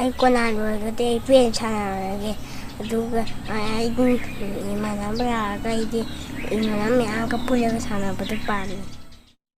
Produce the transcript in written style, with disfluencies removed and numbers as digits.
ꯑꯩ ꯀꯣꯟꯅ ꯂꯣꯏꯔꯒꯗꯤ ꯑꯩ ꯄꯦꯟꯅ ꯁꯥꯟꯅꯔꯒꯦ ꯑꯗꯨꯒ ꯑꯩꯗꯤ ꯏꯃꯥꯟꯅꯕ ꯂꯥꯛꯑꯒ ꯑꯩꯗꯤ ꯏꯃꯥꯟꯅꯕ ꯃꯌꯥꯝꯒ ꯄꯨꯜꯂꯒ ꯁꯥꯟꯅꯕꯗꯣ ꯄꯥꯝꯃꯤ